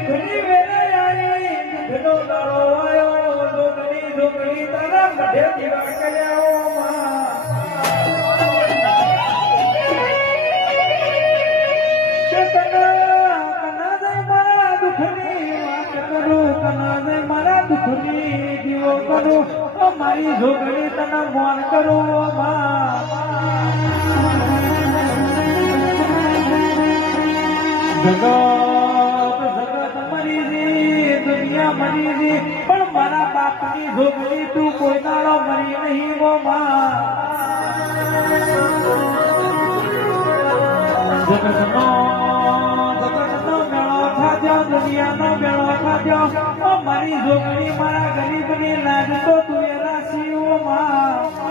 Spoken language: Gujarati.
દુઃખની વેળા આવી દુઃખનો દાડો આવ્યો દુઃખની દુઃખની તારા મઢે દીવા કર્યા મારા દુઃખની દીવો કરું મારી જોગણી તને મોન કરું જગત મરી જી દુનિયા મરી જી પણ મારા બાપની જોગણી તું કોઈ દાડો મરી નહીં ગો દુનિયાનો મેળો ખાધ્યો મારી જોગણી મારા ગરીબની લાજ તો તું રાશિઓ માં